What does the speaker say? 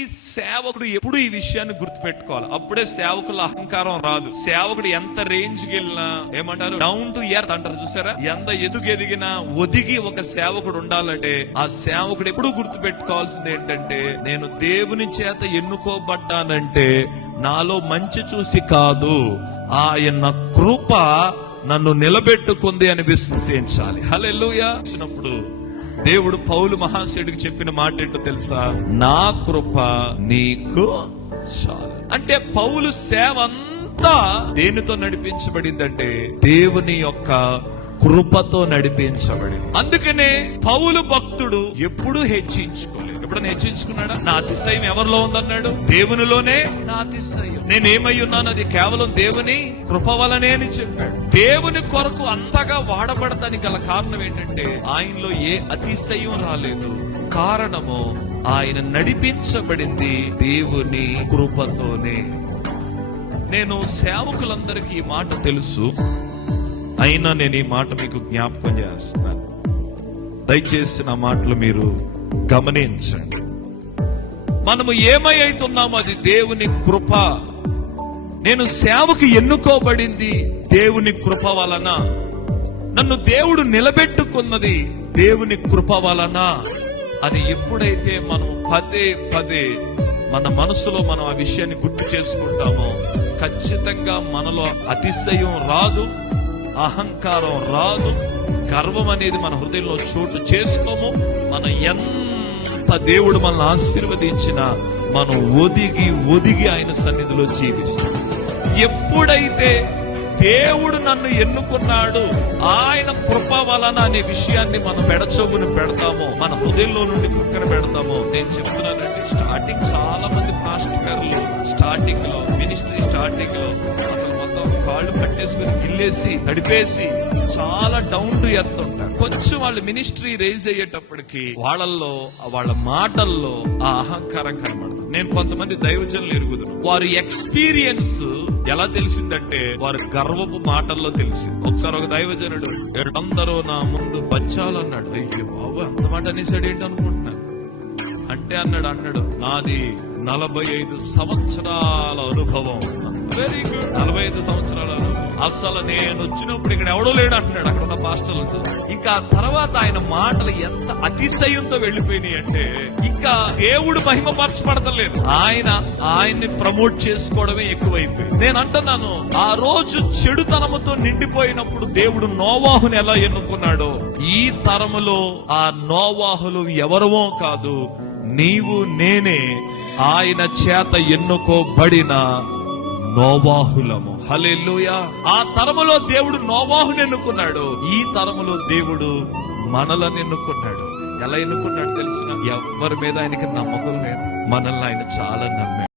ఈ సేవకుడు ఎప్పుడు ఈ విషయాన్ని గుర్తుపెట్టుకోవాలి. అప్పుడే సేవకుల అహంకారం రాదు. సేవకుడు ఎంత రేంజ్ కి వెళ్ళినా ఏమంటారు, డౌన్ టు ఎర్త్ అంటారు చూసారా. ఎంత ఎదిగినా ఒదిగి ఒక సేవకుడు ఉండాలంటే ఆ సేవకుడు ఎప్పుడు గుర్తుపెట్టుకోవాల్సింది ఏంటంటే, నేను దేవుని చేత ఎన్నుకోబడ్డానంటే నాలో మంచి చూసి కాదు, ఆయన కృప నన్ను నిలబెట్టుకుంది అని విశ్వసించాలి. హల్లెలూయా. దేవుడు పౌలు మహాశయుడికి చెప్పిన మాట ఏంటో తెలుసా? నా కృప నీకు చాలు. అంటే పౌలు సేవ అంతా దేనితో నడిపించబడిందంటే దేవుని యొక్క కృపతో నడిపించబడింది. అందుకనే పౌలు భక్తుడు ఎప్పుడూ హెచ్చించుకోలేదు. ఎప్పుడైనా హెచ్చించుకున్నాడా? నా అతిశయం ఎవరిలో ఉందన్నాడు? దేవునిలోనే నా అతిశయం. నేనేమై ఉన్నాను అది కేవలం దేవుని కృప వలనే అని చెప్పాడు. దేవుని కొరకు అంతగా వాడబడటానికి గల కారణం ఏంటంటే ఆయనలో ఏ అతిశయం రాలేదు. కారణము ఆయన నడిపించబడింది దేవుని కృపతోనే. నేను సేవకులందరికీ ఈ మాట తెలుసు, అయినా నేను ఈ మాట మీకు జ్ఞాపకం చేస్తున్నాను. దయచేసి నా మాటలు మీరు గమనించండి. మనము ఏమై అవుతున్నామో అది దేవుని కృప. నేను సేవకు ఎన్నుకోబడింది దేవుని కృప వలన. నన్ను దేవుడు నిలబెట్టుకున్నది దేవుని కృప వలన. అది ఎప్పుడైతే మనం పదే పదే మన మనసులో మనం ఆ విషయాన్ని గుర్తు చేసుకుంటామో ఖచ్చితంగా మనలో అతిశయం రాదు, అహంకారం రాదు, గర్వం అనేది మన హృదయంలో చోటు చేసుకోము. మనం ఎంత దేవుడు మనల్ని ఆశీర్వదించినా మనం ఒదిగి ఆయన సన్నిధిలో జీవిస్తాం. ఎప్పుడైతే దేవుడు నన్ను ఎన్నుకున్నాడు ఆయన కృప వలన అనే విషయాన్ని మనం పెడచోబుని పెడతామో, మన హృదయంలో నుండి కుక్కన పెడతామో. నేను చెప్తున్నానండి, స్టార్టింగ్ చాలా మంది పాస్టర్ గారు స్టార్టింగ్ లో మినిస్ట్రీ స్టార్టింగ్ లో అసలు మొత్తం కాళ్ళు పట్టేసుకుని గిల్లేసి నడిపేసి చాలా డౌన్ టు ఎర్త్ ఉంటారు. కొంచెం వాళ్ళు మినిస్ట్రీ రేజ్ అయ్యేటప్పటికి వాళ్ళల్లో వాళ్ళ మాటల్లో ఆ అహంకారం కనబడుతుంది. నేను కొంతమంది దైవజనులు ఎరుగుదును, వారి ఎక్స్పీరియన్స్ ఎలా తెలిసిందంటే వారి గర్వపు మాటల్లో తెలిసింది. ఒకసారి ఒక దైవజనుడు అందరూ నా ముందు బచ్చాలన్నాడు. అయ్యో బాబు అంత మాట అనేసాడు ఏంటి అనుకుంటున్నాను. అంటే అన్నాడు నాది 45 సంవత్సరాల అనుభవం. వెరీ గుడ్, 45 సంవత్సరాల అనుభవం. అసలు నేను వచ్చినప్పుడు ఇక్కడ ఎవడో లేడు అంటున్నాడు అక్కడ ఉన్న పాస్టర్లను చూసి. ఇంకా తర్వాత ఆయన మాటలు ఎంత అతిశయంతో వెళ్ళిపోయినాయి అంటే ఇంకా దేవుడు మహిమపరచబడతలేదు, ఆయన్ని ప్రమోట్ చేసుకోవడమే ఎక్కువైపోయింది. నేను అంటున్నాను, ఆ రోజు చెడుతనముతో నిండిపోయినప్పుడు దేవుడు నోవాహుని ఎలా ఎన్నుకున్నాడో ఈ తరములో ఆ నోవాహులు ఎవరమో కాదు, నీవు నేనే ఆయన చేత ఎన్నుకోబడిన నోవాహులము. హల్లెలూయా. ఆ తరములో దేవుడు నోవాహుని ఎన్నుకున్నాడు, ఈ తరములో దేవుడు మనలను ఎన్నుకున్నాడు. ఎలా ఎన్నుకున్నాడు తెలిసిన? ఎవరి మీద ఆయనకి నమ్మకం లేదు, మనల్ని ఆయన చాలా నమ్మాడు.